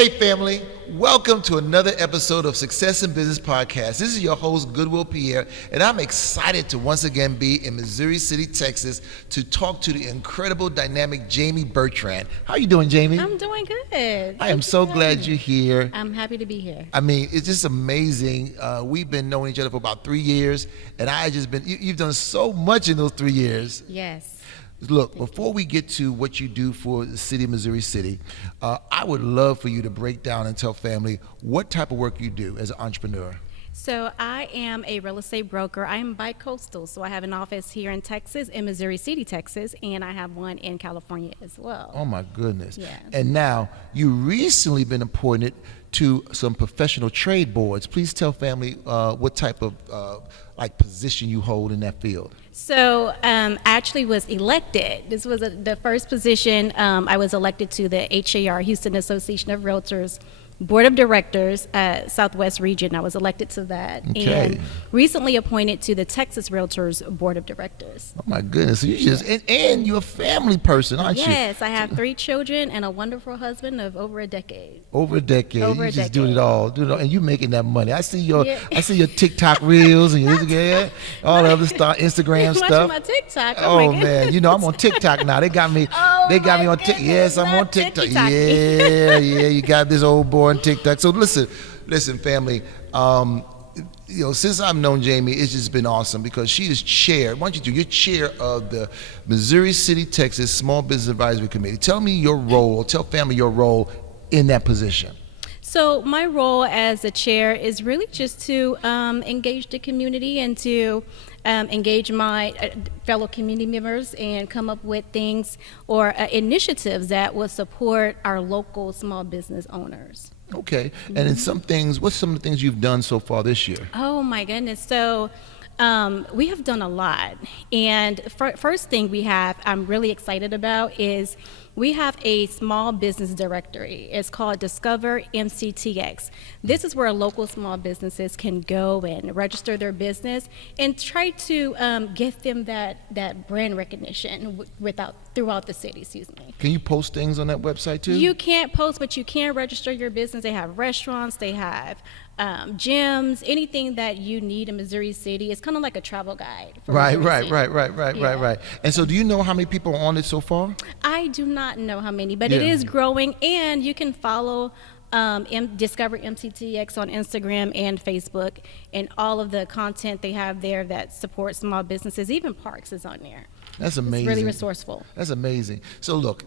Hey family, welcome to another episode of Success in Business Podcast. This is your host, Goodwille Pierre, and I'm excited to once again be in Missouri City, Texas to talk to the incredible, dynamic Jamie Bertrand. How are you doing, Jamie? I'm doing good. I am so glad you're here. I'm happy to be here. I mean, it's just amazing. We've been knowing each other for about 3 years, and you've done so much in those 3 years. Yes. Look, before we get to what you do for the city of Missouri City, I would love for you to break down and tell family what type of work you do as an entrepreneur. So I am a real estate broker. I am bi-coastal, so I have an office here in Texas, in Missouri City, Texas, and I have one in California as well. Oh my goodness. Yeah. And now, you recently been appointed to some professional trade boards. Please tell family what type of position you hold in that field. So I actually was elected. This was the first position. I was elected to the HAR, Houston Association of Realtors, Board of Directors, Southwest Region. I was elected to that. Okay. And recently appointed to the Texas Realtors Board of Directors. Oh my goodness. So you just, and you're a family person, aren't you? Yes, I have 3 children and a wonderful husband of over a decade. Over a decade. Over you a just decade. do it all. And you making that money. I see your Yeah. I see your TikTok reels and your all the other stuff, Instagram Watching stuff. my TikTok. Oh my man, God. you know I'm on TikTok now. They got me. Oh, they got my me on TikTok. goodness, Yes, I'm on love TikTok. TikTok. Yeah. You got this old boy on TikTok. So listen, family. Since I've known Jamie, it's just been awesome because she is chair. Why don't you do? You're chair of the Missouri City, Texas Small Business Advisory Committee. Tell me your role. Tell family your role in that position. So my role as a chair is really just to engage the community and to engage my fellow community members and come up with things or initiatives that will support our local small business owners. Okay. And in some things, what's some of the things you've done so far this year? Oh my goodness. So we have done a lot. And first thing I'm really excited about is we have a small business directory. It's called Discover MCTX. This is where local small businesses can go and register their business and try to get them that brand recognition throughout the city, excuse me. Can you post things on that website too? You can't post, but you can register your business. They have restaurants, they have gyms, anything that you need in Missouri City. It's kind of like a travel guide. For Right. Missouri City. Right. And so do you know how many people are on it so far? I do not know how many, but it is growing, and you can follow Discover MCTX on Instagram and Facebook, and all of the content they have there that supports small businesses. Even parks is on there. That's amazing. It's really resourceful. That's amazing. So look,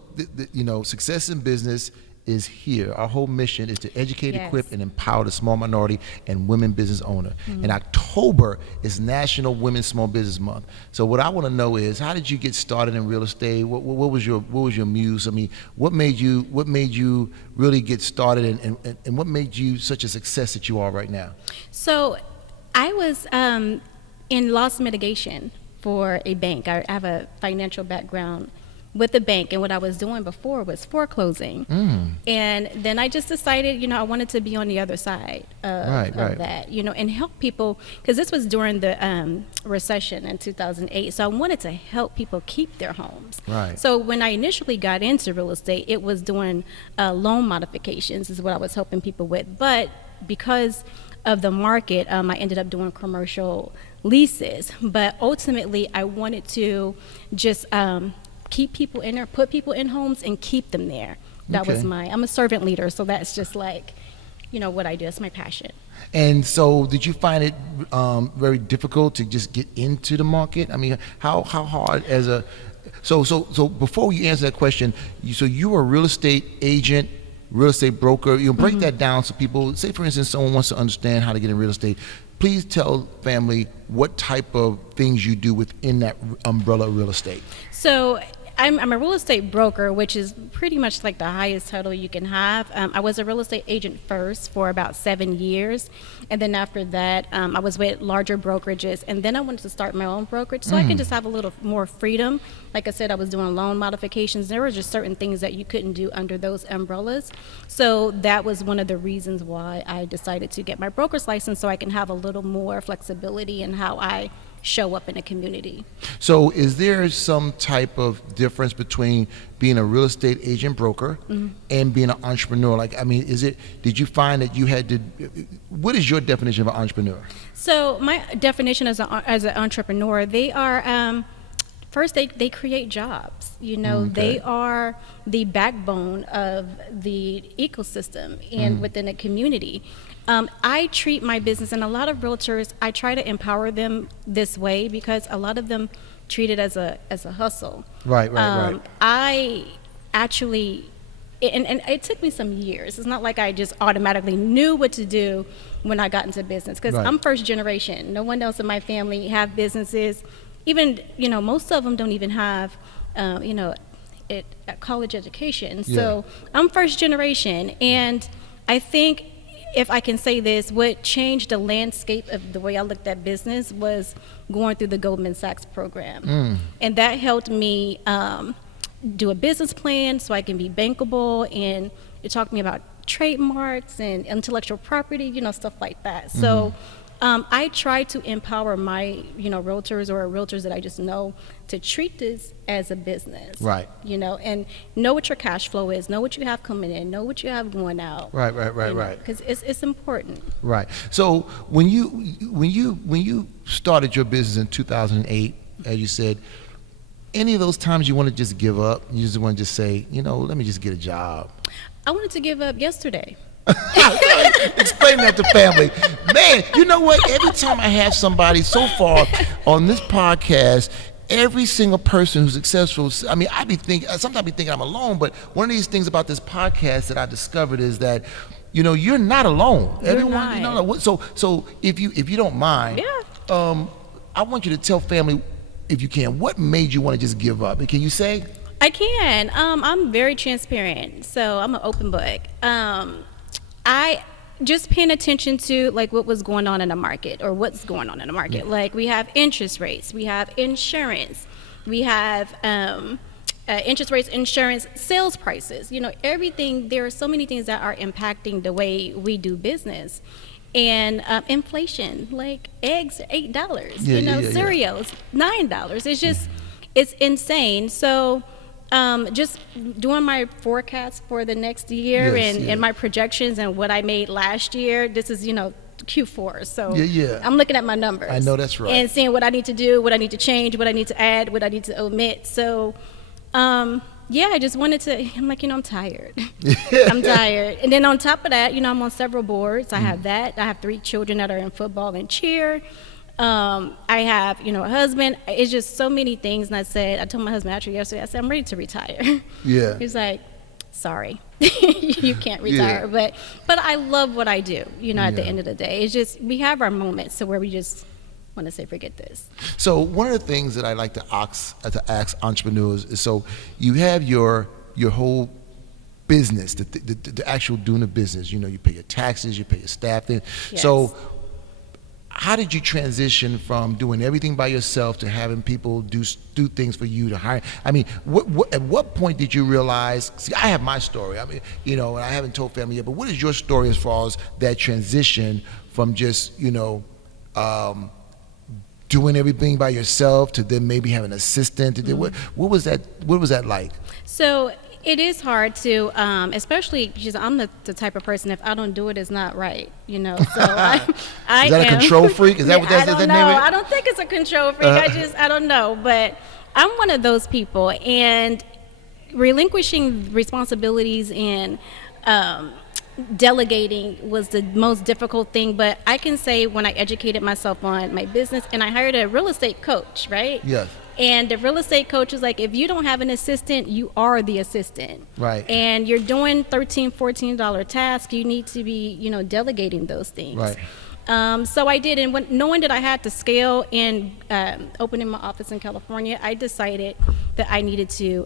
success in business is here. Our whole mission is to educate, Yes. equip, and empower the small minority and women business owner. And October is National Women's Small Business Month. So what I want to know is, how did you get started in real estate? What was your muse? I mean, what made you really get started, and what made you such a success that you are right now? So I was in loss mitigation for a bank. I have a financial background with the bank, and what I was doing before was foreclosing. And then I just decided, I wanted to be on the other side of that, and help people, because this was during the recession in 2008. So I wanted to help people keep their homes. Right. So when I initially got into real estate, it was doing loan modifications is what I was helping people with. But because of the market, I ended up doing commercial leases. But ultimately, I wanted to just keep people in there, put people in homes and keep them there. That was I'm a servant leader, so that's just like, what I do. It's my passion. And so did you find it very difficult to just get into the market? I mean, how hard so before you answer that question, you were a real estate agent, real estate broker. Break that down so people, say for instance, someone wants to understand how to get in real estate. Please tell family what type of things you do within that umbrella of real estate. So I'm a real estate broker, which is pretty much like the highest title you can have. I was a real estate agent first for about 7 years. And then after that, I was with larger brokerages. And then I wanted to start my own brokerage so I can just have a little more freedom. Like I said, I was doing loan modifications. There were just certain things that you couldn't do under those umbrellas. So that was one of the reasons why I decided to get my broker's license, so I can have a little more flexibility in how I show up in the community. So is there some type of difference between being a real estate agent broker and being an entrepreneur? Like, I mean, did you find that you had to, what is your definition of an entrepreneur? So my definition as an entrepreneur, they are, first, they create jobs. You know, Okay. they are the backbone of the ecosystem and within a community. I treat my business, and a lot of realtors, I try to empower them this way because a lot of them treat it as a hustle. Right. I actually, and it took me some years. It's not like I just automatically knew what to do when I got into business, because Right. I'm first generation. No one else in my family have businesses. Even, you know, most of them don't even have, a college education. So I'm first generation, and I think, if I can say this, what changed the landscape of the way I looked at business was going through the Goldman Sachs program. And that helped me do a business plan so I can be bankable, and it taught me about trademarks and intellectual property, you know, stuff like that. So I try to empower my, realtors or realtors that I just know to treat this as a business. Right. You know, and know what your cash flow is, know what you have coming in, know what you have going out. Right. Because it's important. Right. So when you started your business in 2008, as you said, any of those times you want to just give up? You just want to just say, let me just get a job? I wanted to give up yesterday. Explain that to family. Man, you know what? Every time I have somebody so far on this podcast, every single person who's successful, I mean, sometimes I be thinking I'm alone, but one of these things about this podcast that I discovered is that, you're not alone. You're Everyone, not. So if you don't mind, Yeah. I want you to tell family, if you can, what made you want to just give up? And can you say? I can. I'm very transparent, so I'm an open book. I just paying attention to like what was going on in the market, or what's going on in the market. Like, we have interest rates, we have insurance, we have interest rates, insurance, sales prices. Everything. There are so many things that are impacting the way we do business. And inflation, like eggs are $8, cereals $9. It's just, it's insane. So just doing my forecast for the next year and my projections and what I made last year, this is, Q4. So I'm looking at my numbers. I know that's right. And seeing what I need to do, what I need to change, what I need to add, what I need to omit. So, I just wanted to, I'm like, I'm tired. I'm tired. And then on top of that, I'm on several boards. I have that. I have 3 children that are in football and cheer. I have, a husband. It's just so many things. And I told my husband actually yesterday, I said, I'm ready to retire. Yeah. He's like, sorry, you can't retire. Yeah. But I love what I do, at the end of the day. It's just, we have our moments where we just want to say, forget this. So one of the things that I like to ask entrepreneurs is, so you have your whole business, the actual doing the business. You pay your taxes, you pay your staff. Yes. So how did you transition from doing everything by yourself to having people do things for you, to hire? I mean, at what point did you realize? See, I have my story. I mean, and I haven't told family yet. But what is your story as far as that transition from just doing everything by yourself to then maybe having an assistant? What was that? What was that like? So it is hard to, especially because I'm the type of person, if I don't do it, it's not right, So I is that a control freak? Is that what that's I don't that know. name? I don't think it's a control freak. I don't know, but I'm one of those people, and relinquishing responsibilities and delegating was the most difficult thing. But I can say, when I educated myself on my business, and I hired a real estate coach, right? Yes. And the real estate coach was like, if you don't have an assistant, you are the assistant. Right. And you're doing $13, $14 tasks, you need to be, delegating those things. Right. So I did, and knowing that I had to scale and opening my office in California, I decided that I needed to,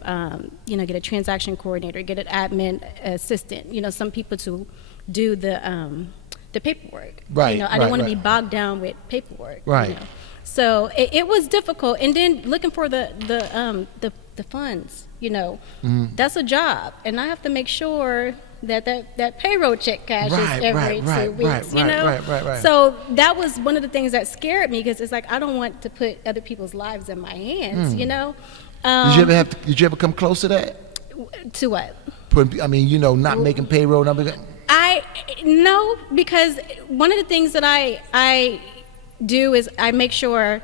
get a transaction coordinator, get an admin assistant, some people to do the paperwork. Right. I didn't want to be bogged down with paperwork. Right. So it was difficult, and then looking for the funds. That's a job, and I have to make sure that payroll check cashes Right, every right, 2 right, weeks, right, you know? right. So that was one of the things that scared me, because it's like, I don't want to put other people's lives in my hands, you know? Did you ever come close to that? To what? I mean, not making payroll, not making. No, because one of the things that I do is I make sure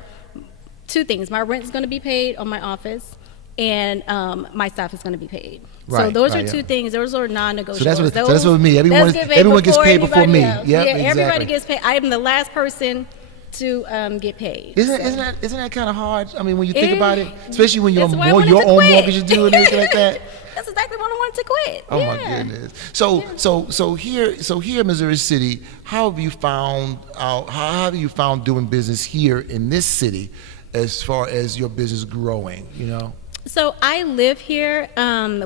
two things: my rent is going to be paid on my office, and my staff is going to be paid. So Right, those right, are two yeah. things. Those are non-negotiables. So that's what with me. Everyone gets paid before me. Yep, Yeah, exactly. everybody gets paid. I am the last person to get paid. Isn't that kind of hard? I mean, when you think It- about it, especially when that's why I your wanted to own quit. mortgage is due and everything like that. That's exactly what I wanted to quit. Oh yeah. my goodness. So here in Missouri City, how have you found doing business here in this city, as far as your business growing? So I live here,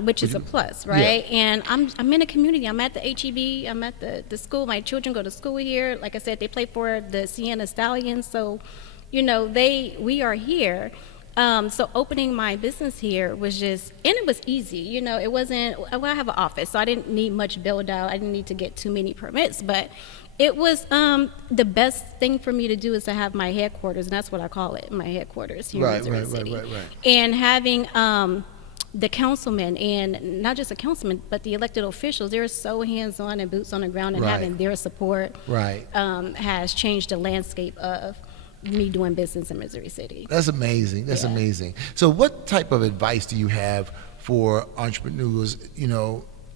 which is a plus, right? Yeah. And I'm in a community. I'm at the HEB. I'm at the school. My children go to school here. Like I said, they play for the Sienna Stallions. So, we are here. So opening my business here was just, and it was easy. It wasn't. Well, I have an office, so I didn't need much build out. I didn't need to get too many permits, but it was the best thing for me to do is to have my headquarters, and that's what I call it, my headquarters here in Missouri City. Right. And having the councilmen, and not just the councilmen, but the elected officials, they're so hands-on and boots on the ground, and Right. having their support Right. Has changed the landscape of me doing business in Missouri City. That's amazing. That's Yeah. amazing. So what type of advice do you have for entrepreneurs,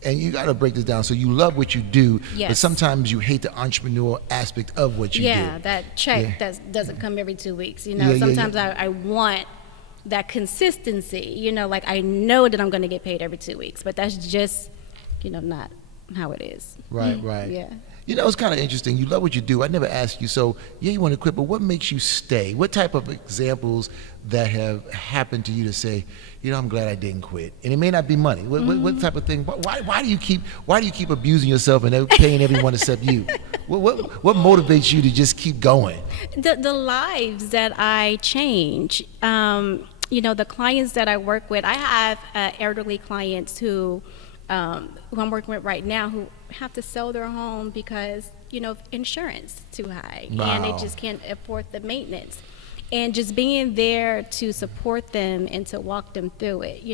and you got to break this down. So you love what you do, but Yes. sometimes you hate the entrepreneur aspect of what you do. Yeah, that check Yeah. that doesn't come every 2 weeks. Yeah. Sometimes I want that consistency. Like I know that I'm going to get paid every 2 weeks, but that's just, not how it is. Right. Yeah. It's kind of interesting. You love what you do. I never asked you, so you want to quit, but what makes you stay? What type of examples that have happened to you to say, I'm glad I didn't quit? And it may not be money. What type of thing? Why do you keep abusing yourself and paying everyone except you? What motivates you to just keep going? The lives that I change. The clients that I work with. I have elderly clients who I'm working with right now, who have to sell their home because insurance is too high. Wow. And they just can't afford the maintenance. And just being there to support them and to walk them through it.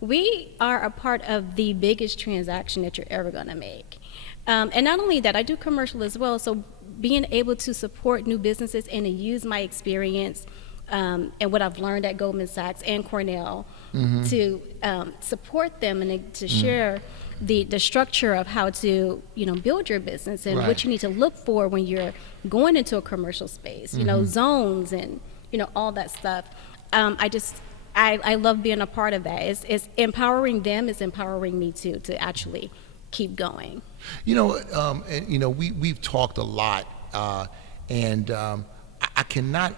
We are a part of the biggest transaction that you're ever going to make. And not only that, I do commercial as well. So being able to support new businesses and to use my experience and what I've learned at Goldman Sachs and Cornell to support them and to share the structure of how to build your business and Right. what you need to look for when you're going into a commercial space, zones and all that stuff. I love being a part of that. It's empowering them. It's empowering me too to actually keep going. We've talked a lot, and I cannot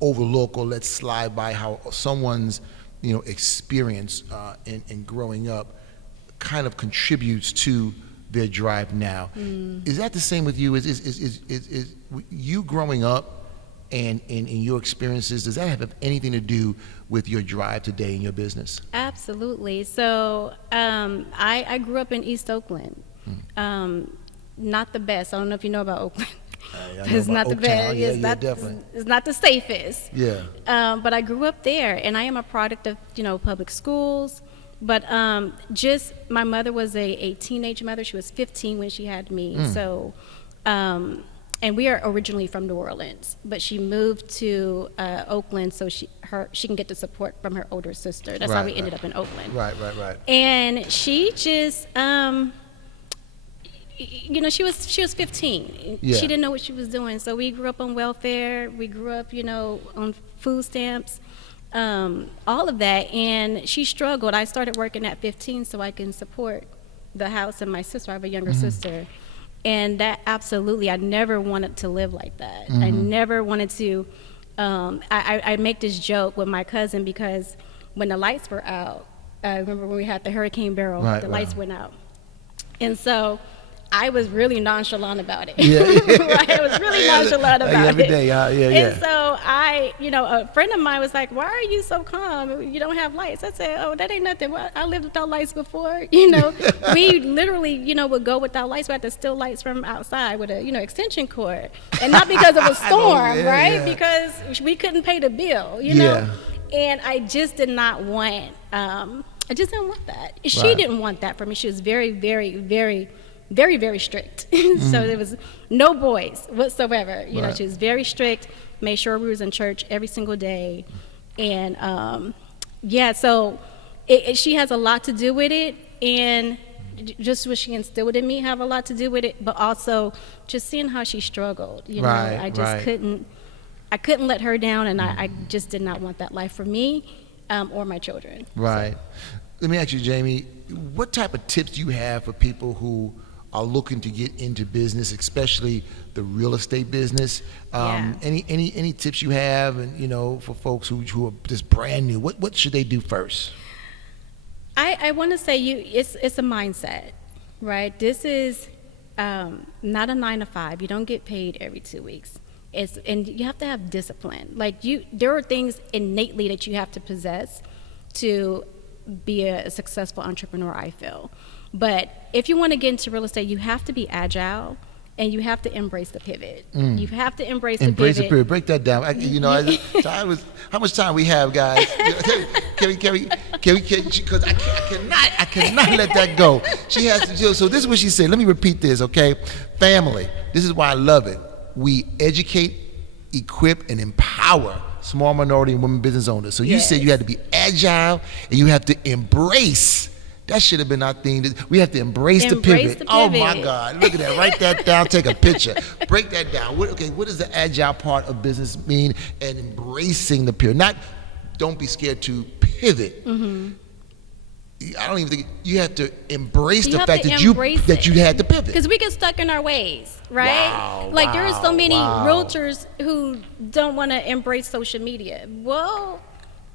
overlook or let slide by how someone's experience in growing up kind of contributes to their drive now. Is that the same with you? Is you growing up and in your experiences, does that have anything to do with your drive today in your business? Absolutely. So I grew up in East Oakland. Not the best. I don't know if you know about Oakland. It's not the best. Definitely. It's not the safest. Yeah. But I grew up there, and I am a product of public schools. But just my mother was a teenage mother. She was 15 when she had me. So, and we are originally from New Orleans, but she moved to Oakland so she can get the support from her older sister. That's how we ended up in Oakland. Right. And she just, she was 15. Yeah. She didn't know what she was doing. So we grew up on welfare. We grew up, on food stamps. All of that, and she struggled. I started working at 15 so I can support the house and my sister. I have a younger sister, and that absolutely, I never wanted to live like that. I never wanted to. I make this joke with my cousin because when the lights were out, I remember when we had the Hurricane Beryl, the lights went out, and so I was really nonchalant about it. Yeah. Right? I was really nonchalant about every it. day, yeah. And so a friend of mine was like, "Why are you so calm? You don't have lights." I said, "Oh, that ain't nothing. Well, I lived without lights before. We literally, would go without lights. We had to steal lights from outside with a, extension cord, and not because of a storm, right? Because we couldn't pay the bill, Yeah. And I just did not want. I just didn't want that. She Right. didn't want that for me. She was very, very, very, very, very strict. So there was no boys whatsoever. Right. She was very strict, made sure we was in church every single day. And so she has a lot to do with it. And just what she instilled in me have a lot to do with it, but also just seeing how she struggled. Right, I just couldn't let her down, and I just did not want that life for me or my children. Right. Let me ask you, Jamie, what type of tips do you have for people who are looking to get into business, especially the real estate business? Yeah. Any tips you have, and for folks who are just brand new, what should they do first? I want to say it's a mindset, right? This is not a 9 to 5. You don't get paid every 2 weeks. And you have to have discipline. There are things innately that you have to possess to be a successful entrepreneur, I feel. But if you want to get into real estate, you have to be agile, and you have to embrace the pivot. You have to embrace the pivot. Break that down. How much time we have, guys? Can we? Because I cannot let that go. She has to do. So this is what she said. Let me repeat this, okay? Family. This is why I love it. We educate, equip, and empower small minority and women business owners. So you said you had to be agile and you have to embrace. That should have been our thing. We have to embrace the pivot. Oh my God, look at that. Write that down, take a picture. Break that down. What does the agile part of business mean, and embracing the pivot? Don't be scared to pivot. Mm-hmm. I don't even think you have to embrace the fact that you had to pivot. Because we get stuck in our ways, right? Wow, there are so many realtors who don't want to embrace social media. Well,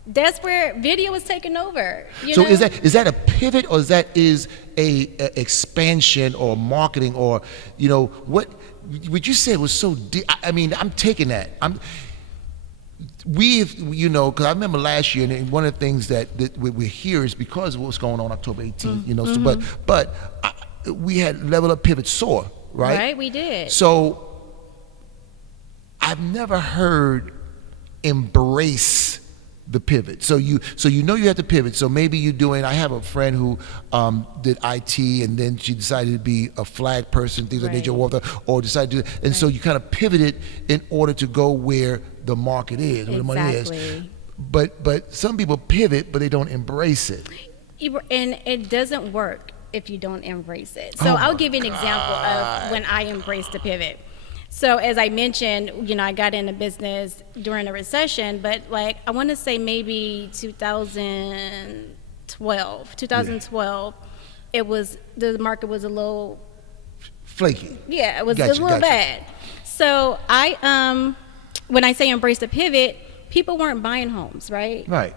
that's where video is taking over. So is that a pivot, or is a expansion or marketing, or what you said was so deep? I mean, I'm taking that. Because I remember last year, and one of the things that we're here is because of what's going on October 18th. Mm-hmm. But we had Level Up Pivot Soar, right? Right, we did. So I've never heard embrace the pivot. So you have to pivot. So maybe you're doing. I have a friend who did IT, and then she decided to be a flag person, things like nature, or decided to. And so you kind of pivoted in order to go where the market is, where the money is. But some people pivot, but they don't embrace it. And it doesn't work if you don't embrace it. So I'll give you an example of when I embraced the pivot. So as I mentioned, I got into business during a recession, but I want to say maybe 2012, the market was a little flaky. Yeah, it was a little bad. So when I say embrace the pivot, people weren't buying homes, right? Right.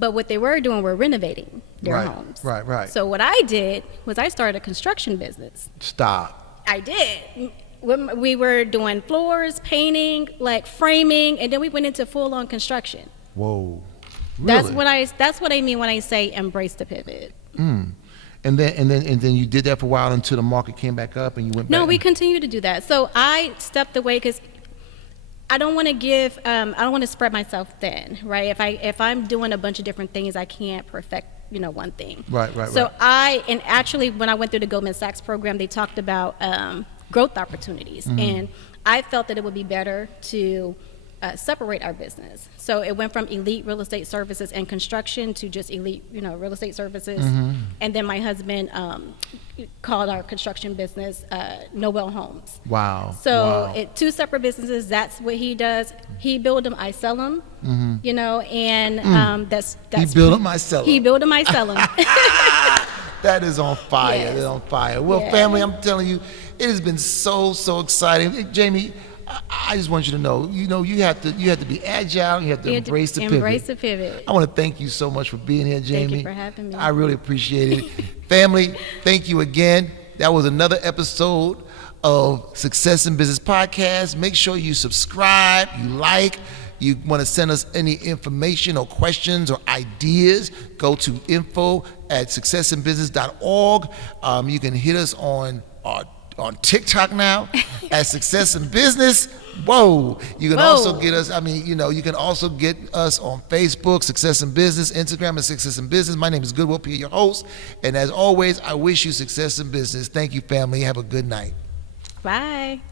But what they were doing were renovating their homes. Right. So what I did was I started a construction business. Stop. I did. We were doing floors, painting, framing, and then we went into full-on construction. Whoa. Really? That's what I mean when I say embrace the pivot. And then you did that for a while until the market came back up, and you went back. No, we continued to do that. So I stepped away because I don't want to spread myself thin, right? If I'm doing a bunch of different things, I can't perfect one thing. Right. So actually when I went through the Goldman Sachs program, they talked about growth opportunities, and I felt that it would be better to separate our business. So it went from elite real estate services and construction to just elite, real estate services. And then my husband called our construction business Noel Homes. Wow. So two separate businesses. That's what he does. He build them, I sell them. And that's he build them, I sell them. He build them, I sell them. That is on fire. Yes. That is on fire. Well, family, I'm telling you, it has been so exciting. Hey, Jamie, I just want you to know, you have to be agile. You have to embrace the pivot. Embrace the pivot. I want to thank you so much for being here, Jamie. Thank you for having me. I really appreciate it. Family, thank you again. that was another episode of Success in Business Podcast. Make sure you subscribe, you like. You want to send us any information or questions or ideas, go to info@successinbusiness.org. You can hit us on TikTok now at Success in Business. Whoa. You can also get us, you can also get us on Facebook, Success in Business, Instagram at Success in Business. My name is Goodwille Pierre, your host. And as always, I wish you success in business. Thank you, family. Have a good night. Bye.